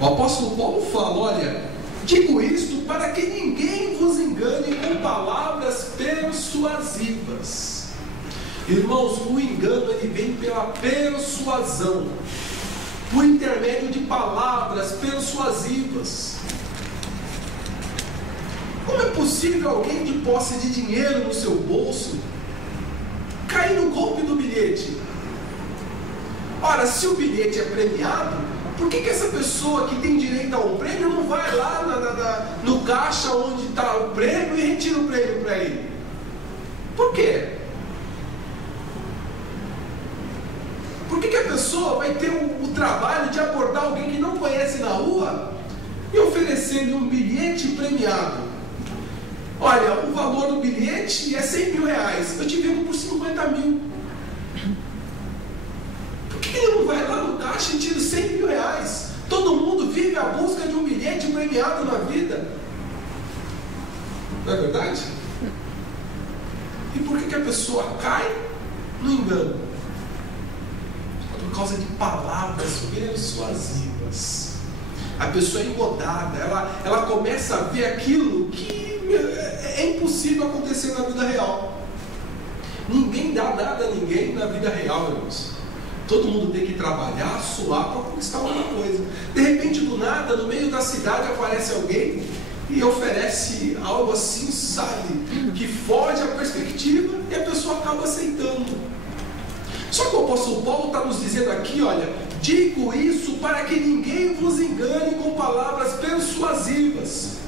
O apóstolo Paulo fala: olha, digo isto para que ninguém vos engane com palavras persuasivas. Irmãos, o engano ele vem pela persuasão, por intermédio de palavras persuasivas. Como é possível alguém de posse de dinheiro no seu bolso cair no golpe do bilhete? Ora, se o bilhete é premiado, por que essa pessoa que tem direito a um prêmio não vai lá no caixa onde está o prêmio e retira o prêmio para ele? Por quê? Por que a pessoa vai ter o trabalho de abordar alguém que não conhece na rua e oferecer-lhe um bilhete premiado? Olha, o valor do bilhete é 100 mil reais, eu te vendo por 50 mil. Por que ele não vai lá no caixa e tira 100 mil reais? Todo mundo vive à busca de um bilhete premiado na vida. Não é verdade? E por que a pessoa cai no engano? Por causa de palavras persuasivas. A pessoa é engodada, ela começa a ver aquilo que é impossível acontecer na vida real. Ninguém dá nada a ninguém na vida real, irmãos. Todo mundo tem que trabalhar, suar para conquistar alguma coisa. De repente, do nada, no meio da cidade aparece alguém e oferece algo assim, sabe, que foge à perspectiva, e a pessoa acaba aceitando. Só que o apóstolo Paulo está nos dizendo aqui, olha, digo isso para que ninguém vos engane com palavras persuasivas.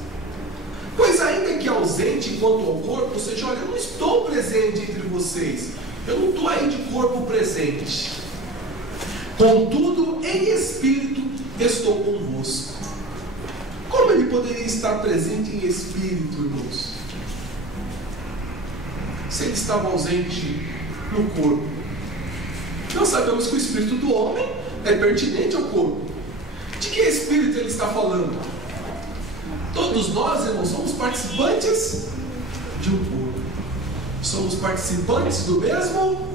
Pois ainda que ausente quanto ao corpo, ou seja, olha, eu não estou presente entre vocês, eu não estou aí de corpo presente, contudo, em espírito estou convosco. Como ele poderia estar presente em espírito, irmãos, se ele estava ausente no corpo? Nós sabemos que o espírito do homem é pertinente ao corpo. De que espírito ele está falando? Todos nós, irmãos, somos participantes de um corpo. Somos participantes do mesmo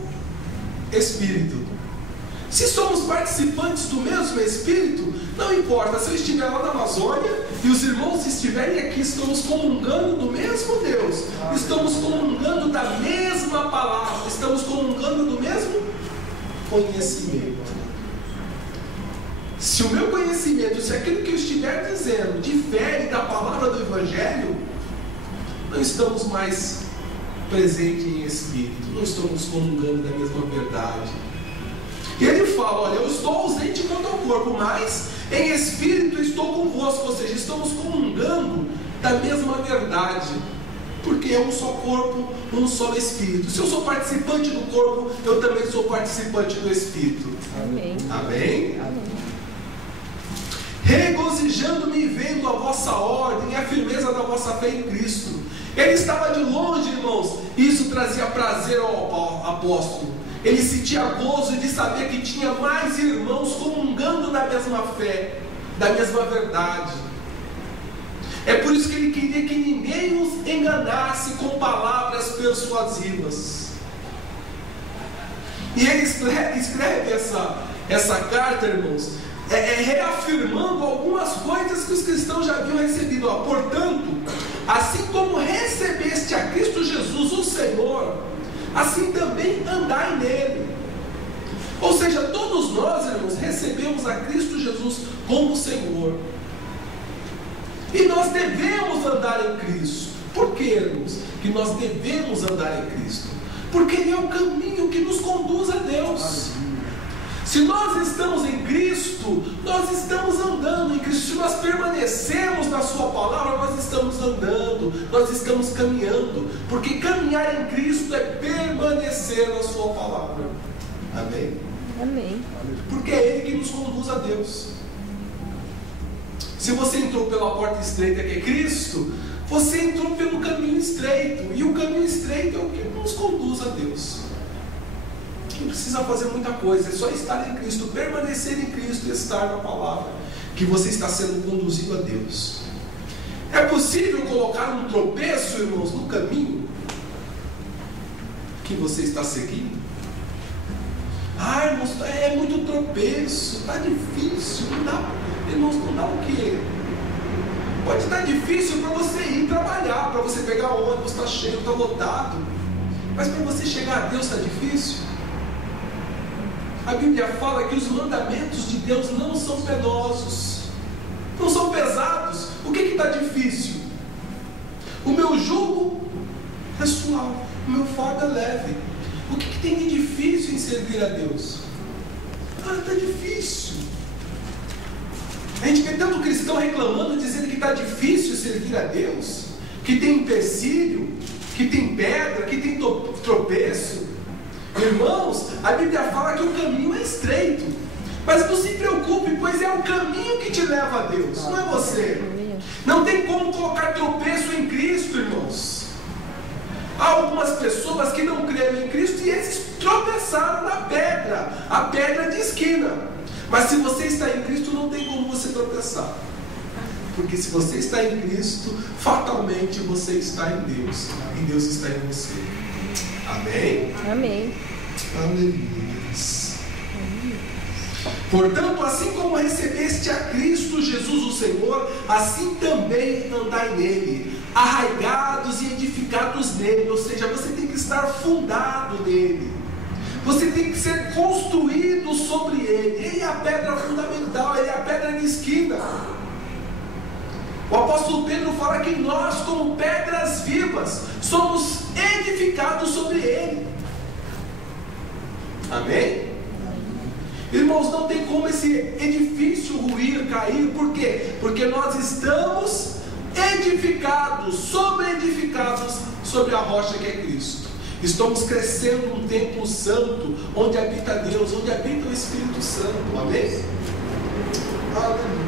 Espírito. Se somos participantes do mesmo Espírito, não importa se eu estiver lá na Amazônia e os irmãos estiverem aqui, estamos comungando do mesmo Deus, estamos comungando da mesma palavra, estamos comungando do mesmo conhecimento. Se o meu conhecimento, se aquilo que eu estiver dizendo difere da palavra do Evangelho, não estamos mais presentes em espírito, não estamos comungando da mesma verdade. E ele fala, olha, eu estou ausente quanto ao corpo, mas em espírito estou convosco, ou seja, estamos comungando da mesma verdade, porque é um só corpo, um só espírito. Se eu sou participante do corpo, eu também sou participante do espírito. Amém. Amém? Amém. Regozijando-me vendo a vossa ordem e a firmeza da vossa fé em Cristo. Ele estava de longe, irmãos, e isso trazia prazer ao apóstolo. Ele sentia gozo de saber que tinha mais irmãos comungando da mesma fé, da mesma verdade. É por isso que ele queria que ninguém os enganasse com palavras persuasivas. E ele escreve essa carta, irmãos, reafirmando algumas coisas que os cristãos já haviam recebido. Portanto, assim como recebeste a Cristo Jesus, o Senhor, assim também andai nele. Ou seja, todos nós, irmãos, recebemos a Cristo Jesus como Senhor. E nós devemos andar em Cristo. Por que, irmãos, que nós devemos andar em Cristo? Porque Ele é o caminho que nos conduz a Deus. Se nós estamos em Cristo, nós estamos andando em Cristo. Se nós permanecemos na Sua palavra, nós estamos andando, nós estamos caminhando. Porque caminhar em Cristo é permanecer na Sua palavra. Amém? Amém. Porque é Ele que nos conduz a Deus. Se você entrou pela porta estreita que é Cristo, você entrou pelo caminho estreito. E o caminho estreito é o que nos conduz a Deus. Não precisa fazer muita coisa, é só estar em Cristo, permanecer em Cristo e estar na palavra, que você está sendo conduzido a Deus. É possível colocar um tropeço, irmãos, no caminho que você está seguindo? Ah, irmãos, é muito tropeço, está difícil, não dá. Irmãos, não dá o quê? Pode estar difícil para você ir trabalhar, para você pegar o ônibus, está cheio, está lotado. Mas para você chegar a Deus está difícil? A Bíblia fala que os mandamentos de Deus não são penosos, não são pesados. O que está difícil? O meu jugo é suave, o meu fardo é leve. O que tem de difícil em servir a Deus? Ah, está difícil. A gente vê tanto cristão reclamando, dizendo que está difícil servir a Deus, que tem empecilho, que tem pedra, que tem tropeço. Irmãos, a Bíblia fala que o caminho é estreito, mas não se preocupe, pois é o caminho que te leva a Deus, não é você. Não tem como colocar tropeço em Cristo, irmãos. Há algumas pessoas que não creram em Cristo e esses tropeçaram na pedra, a pedra de esquina. Mas se você está em Cristo, não tem como você tropeçar, porque se você está em Cristo, fatalmente você está em Deus, e Deus está em você. Amém? Amém. Aleluia. Portanto, assim como recebeste a Cristo Jesus o Senhor, assim também andai nele, arraigados e edificados nele. Ou seja, você tem que estar fundado nele, você tem que ser construído sobre ele. Ele é a pedra fundamental, ele é a pedra de esquina. O apóstolo Pedro fala que nós, como pedras vivas, somos edificados sobre ele. Amém? Irmãos, não tem como esse edifício ruir, cair. Por quê? Porque nós estamos edificados, sobre-edificados sobre a rocha que é Cristo. Estamos crescendo um templo santo, onde habita Deus, onde habita o Espírito Santo. Amém? Aleluia.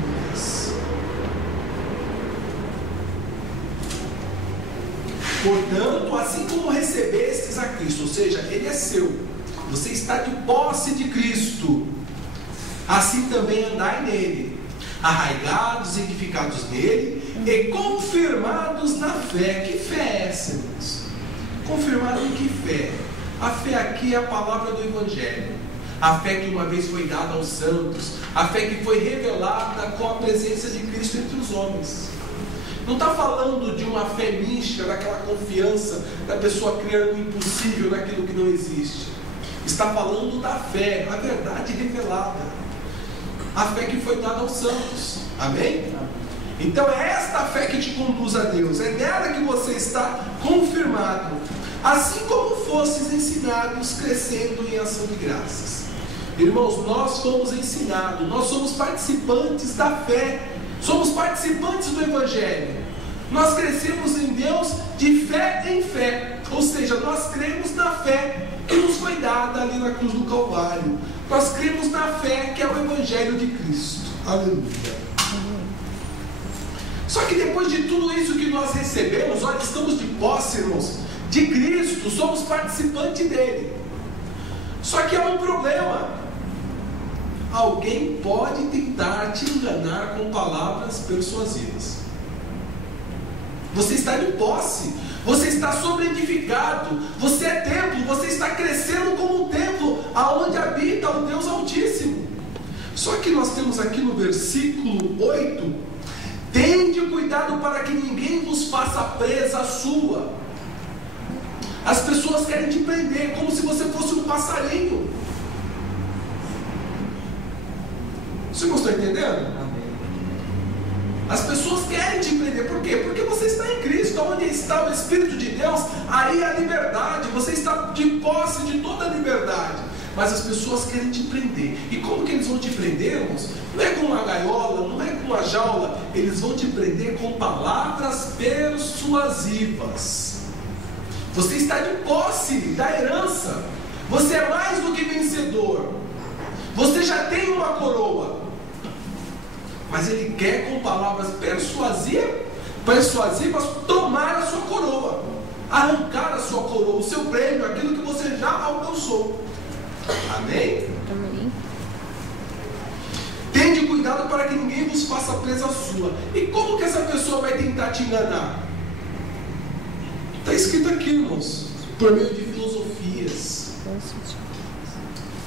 Portanto, assim como recebestes a Cristo, ou seja, Ele é seu, você está de posse de Cristo, assim também andai nele, arraigados e edificados nele, e confirmados na fé. Que fé é essa, irmãos? Confirmado em que fé? A fé aqui é a palavra do Evangelho, a fé que uma vez foi dada aos santos, a fé que foi revelada com a presença de Cristo entre os homens. Não está falando de uma fé mística, daquela confiança da pessoa crer no impossível, naquilo que não existe. Está falando da fé, a verdade revelada, a fé que foi dada aos santos. Amém? Então é esta fé que te conduz a Deus, é nela que você está confirmado, assim como fostes ensinados, crescendo em ação de graças. Irmãos, nós fomos ensinados, nós somos participantes da fé, somos participantes do Evangelho. Nós crescemos em Deus de fé em fé, ou seja, nós cremos na fé que nos foi dada ali na cruz do Calvário. Nós cremos na fé que é o Evangelho de Cristo. Aleluia. Só que depois de tudo isso que nós recebemos, olha, estamos de posse, irmãos, de Cristo, somos participantes dele. Só que há um problema. Alguém pode tentar te enganar com palavras persuasivas. Você está de posse, você está sobre-edificado, você é templo, você está crescendo como um templo, aonde habita o Deus Altíssimo. Só que nós temos aqui no versículo 8: tende cuidado para que ninguém vos faça presa sua. As pessoas querem te prender, como se você fosse um passarinho. Você não está entendendo? As pessoas querem te prender, por quê? Porque você está em Cristo, onde está o Espírito de Deus, aí é a liberdade, você está de posse de toda a liberdade, mas as pessoas querem te prender. E como que eles vão te prender, irmãos? Não é com uma gaiola, não é com uma jaula, eles vão te prender com palavras persuasivas. Você está de posse da herança, você é mais do que vencedor, você já tem uma coroa. Mas ele quer com palavras persuasivas tomar a sua coroa, arrancar a sua coroa, o seu prêmio, aquilo que você já alcançou. Amém? Amém. Tende cuidado para que ninguém vos faça presa sua. E como que essa pessoa vai tentar te enganar? Está escrito aqui, irmãos, por meio de filosofias.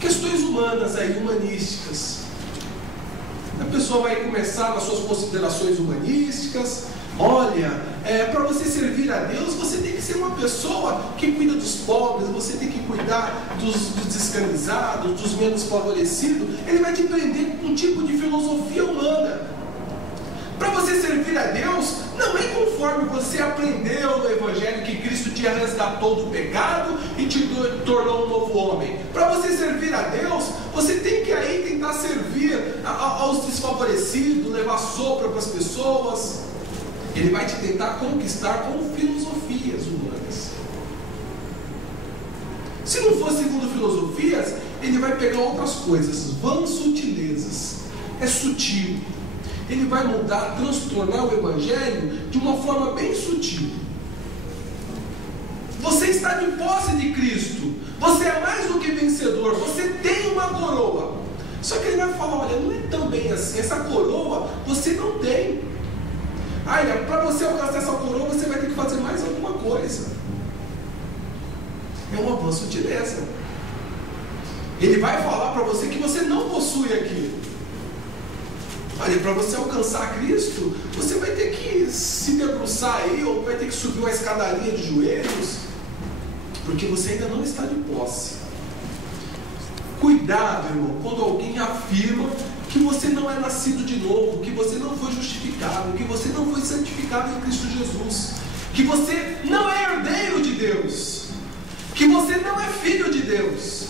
questões humanas aí, humanísticas. A pessoa vai começar nas suas considerações humanísticas. Olha, para você servir a Deus, você tem que ser uma pessoa que cuida dos pobres, você tem que cuidar dos descamisados, dos menos favorecidos. Ele vai te prender com um tipo de filosofia humana. Para você servir a Deus, não é conforme você aprendeu no Evangelho que Cristo te resgatou do pecado e te tornou um novo homem. Para você servir a Deus, você tem que aí tentar servir aos desfavorecidos, levar sopa para as pessoas. Ele vai te tentar conquistar com filosofias humanas. Se não for segundo filosofias, ele vai pegar outras coisas, vãs sutilezas. É sutil. Ele vai mudar, transtornar o Evangelho de uma forma bem sutil. Você está de posse de Cristo. Você é mais do que vencedor. Você tem uma coroa. Só que ele vai falar, olha, não é tão bem assim. Essa coroa você não tem. Olha, para você alcançar essa coroa, você vai ter que fazer mais alguma coisa. É uma boa sutileza. Ele vai falar para você que você não possui aquilo. Olha, para você alcançar Cristo, você vai ter que se debruçar aí, ou vai ter que subir uma escadaria de joelhos, porque você ainda não está de posse. Cuidado, irmão, quando alguém afirma que você não é nascido de novo, que você não foi justificado, que você não foi santificado em Cristo Jesus, que você não é herdeiro de Deus, que você não é filho de Deus.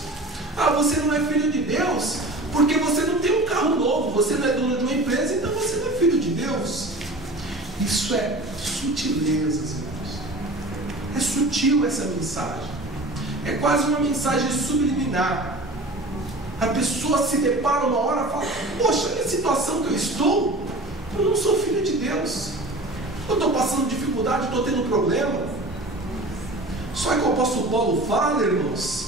Ah, você não é filho de Deus porque você não tem um carro novo, você não é dono de uma empresa, então você não é filho de Deus. Isso é sutilezas, irmãos. É sutil essa mensagem. É quase uma mensagem subliminar. A pessoa se depara uma hora e fala, poxa, a situação que eu estou, eu não sou filho de Deus. Eu estou passando dificuldade, estou tendo problema. Só que o apóstolo Paulo fala, irmãos,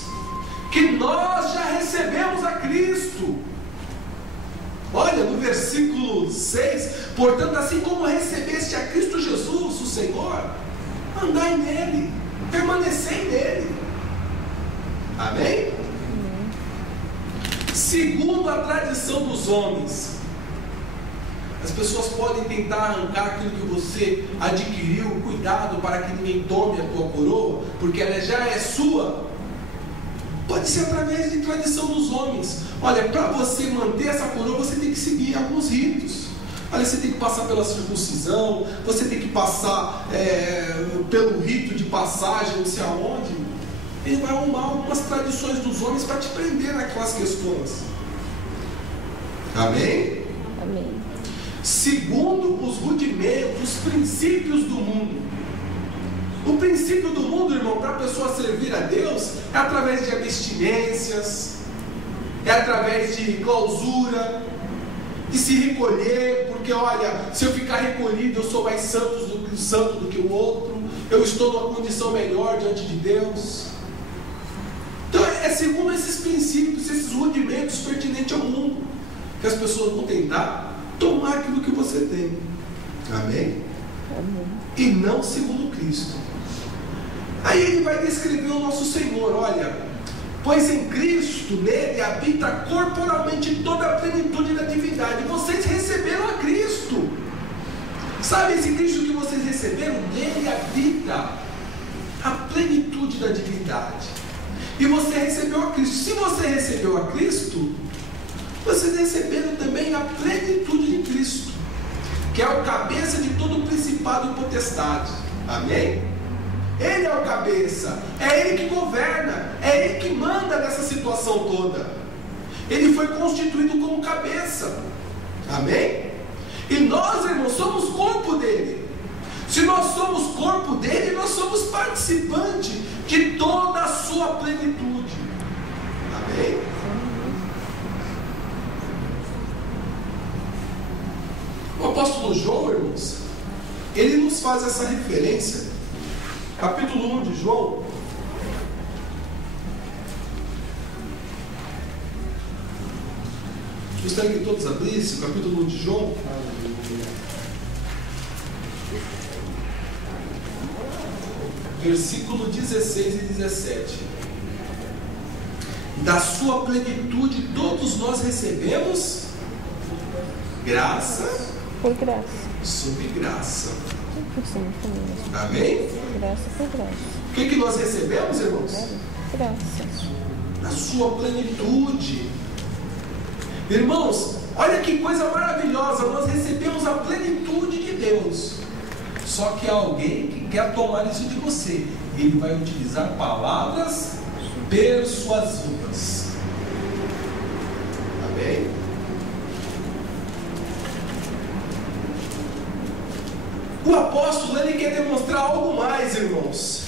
que nós já recebemos a Cristo. Olha, no versículo 6, portanto, assim como recebeste a Cristo Jesus, o Senhor, andai nele, permanecei nele. Amém? Segundo a tradição dos homens, as pessoas podem tentar arrancar aquilo que você adquiriu, cuidado para que ninguém tome a tua coroa, porque ela já é sua. Pode ser através de tradição dos homens. Olha, para você manter essa coroa, você tem que seguir alguns ritos. Olha, você tem que passar pela circuncisão, você tem que passar pelo rito de passagem, não sei aonde. Ele vai arrumar algumas tradições dos homens para te prender naquelas questões. Amém? Amém. Segundo os rudimentos, os princípios do mundo. O princípio do mundo, irmão, para a pessoa servir a Deus, é através de abstinências, é através de clausura, de se recolher, porque olha, se eu ficar recolhido, eu sou mais santo do que o outro, eu estou numa condição melhor diante de Deus. Então é segundo esses princípios, esses rudimentos pertinentes ao mundo, que as pessoas vão tentar tomar aquilo que você tem. Amém? Amém. E não segundo Cristo. Aí ele vai descrever o nosso Senhor, olha, pois em Cristo, nele habita corporalmente toda a plenitude da divindade. Vocês receberam a Cristo. Sabe esse Cristo que vocês receberam? Nele habita a plenitude da divindade. E você recebeu a Cristo. Se você recebeu a Cristo, vocês receberam também a plenitude de Cristo, que é o cabeça de todo o principado e potestade. Amém? Ele é o cabeça, é Ele que governa, é Ele que manda nessa situação toda. Ele foi constituído como cabeça. Amém? E nós, irmãos, somos corpo dele. Se nós somos corpo dele, nós somos participantes de toda a sua plenitude. Amém? O apóstolo João, irmãos, ele nos faz essa referência. Capítulo 1 de João. Gostaria que todos abrissem o capítulo 1 de João. Versículo 16 e 17. Da sua plenitude todos nós recebemos graça Por graça. sobre graça. Sim, Amém? graça por graça. O que nós recebemos, irmãos? Graça. Da sua plenitude. Irmãos, olha que coisa maravilhosa. Nós recebemos a plenitude de Deus. Só que há alguém que quer tomar isso de você. Ele vai utilizar palavras persuasivas. Amém? O apóstolo, ele quer demonstrar algo mais, irmãos.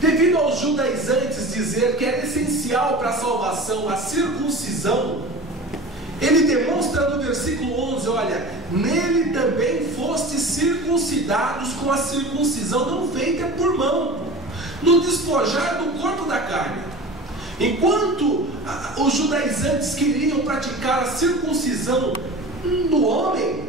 Devido aos judaizantes dizer que era essencial para a salvação a circuncisão, ele demonstra no versículo 11, olha, nele também fostes circuncidados com a circuncisão não feita por mão, no despojar do corpo da carne. Enquanto os judaizantes queriam praticar a circuncisão no homem,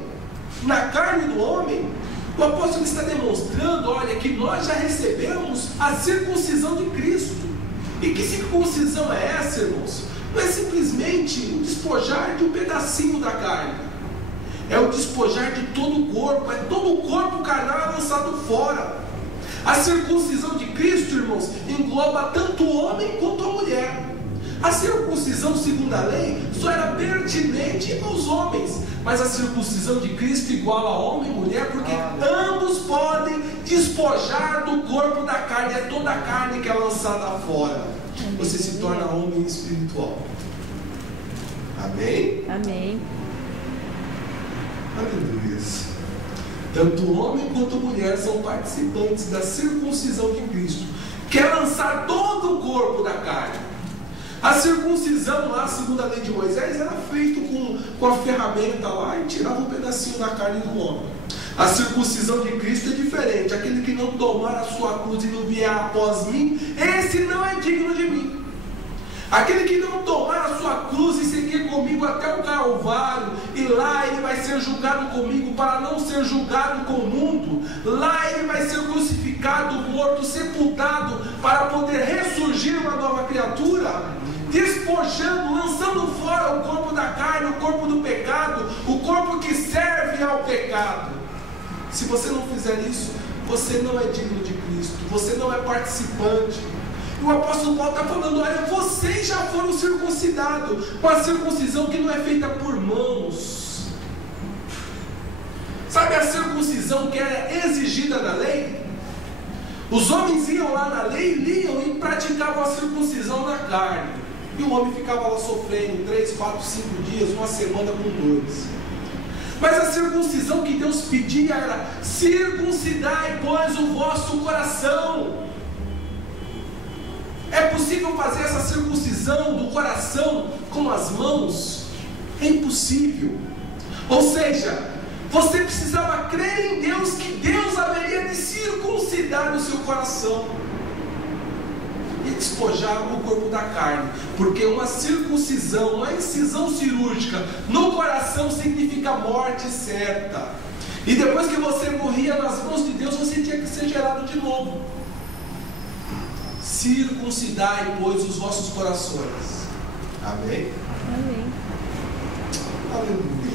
na carne do homem, o apóstolo está demonstrando, olha, que nós já recebemos a circuncisão de Cristo. E que circuncisão é essa, irmãos? Não é simplesmente o despojar de um pedacinho da carne. É o despojar de todo o corpo. É todo o corpo carnal lançado fora. A circuncisão de Cristo, irmãos, engloba tanto o homem quanto a mulher. A circuncisão segundo a lei só era pertinente aos homens, mas a circuncisão de Cristo iguala a homem e mulher, porque ambos podem despojar do corpo da carne. É toda a carne que é lançada fora. Você se torna homem espiritual. Amém? Amém. Aleluia. Tanto homem quanto mulher são participantes da circuncisão de Cristo, que é lançar todo o corpo da carne. A circuncisão lá, segundo a lei de Moisés, era feito com a ferramenta lá e tirava um pedacinho da carne do homem. A circuncisão de Cristo é diferente. Aquele que não tomar a sua cruz e não vier após mim, esse não é digno de mim. Aquele que não tomar a sua cruz e seguir comigo até o Calvário, e lá ele vai ser julgado comigo para não ser julgado com o mundo. Lá ele vai ser crucificado, morto, sepultado, para poder ressurgir uma nova criatura, despojando, lançando fora o corpo da carne, o corpo do pecado, o corpo que serve ao pecado. Se você não fizer isso, você não é digno de Cristo, você não é participante. E o apóstolo Paulo está falando, olha, vocês já foram circuncidados com a circuncisão que não é feita por mãos. Sabe a circuncisão que era exigida na lei? Os homens iam lá na lei, liam e praticavam a circuncisão na carne. E o homem ficava lá sofrendo 3, 4, 5 dias, uma semana com dores. Mas a circuncisão que Deus pedia era: circuncidai, pois, o vosso coração. É possível fazer essa circuncisão do coração com as mãos? É impossível. Ou seja, você precisava crer em Deus, que Deus haveria de circuncidar o seu coração e despojar o corpo da carne, porque uma circuncisão, uma incisão cirúrgica no coração significa morte certa. E depois que você morria nas mãos de Deus, você tinha que ser gerado de novo. Circuncidai, pois, os vossos corações. Amém? Amém. Aleluia.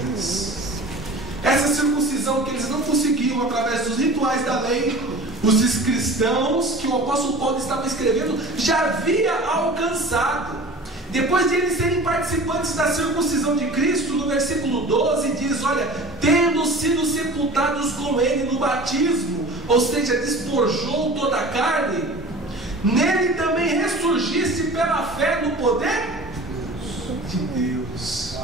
Essa circuncisão que eles não conseguiam através dos rituais da lei, os cristãos que o apóstolo Paulo estava escrevendo já havia alcançado. Depois de eles serem participantes da circuncisão de Cristo, no versículo 12 diz, olha, tendo sido sepultados com ele no batismo, ou seja, despojou toda a carne, nele também ressurgisse pela fé no poder de Deus.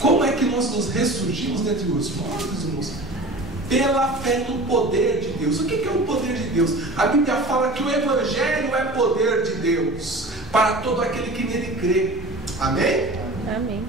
Como é que nós nos ressurgimos dentre os mortos, irmãos? Pela fé no poder de Deus. O que é o poder de Deus? A Bíblia fala que o Evangelho é poder de Deus para todo aquele que nele crê. Amém? Amém.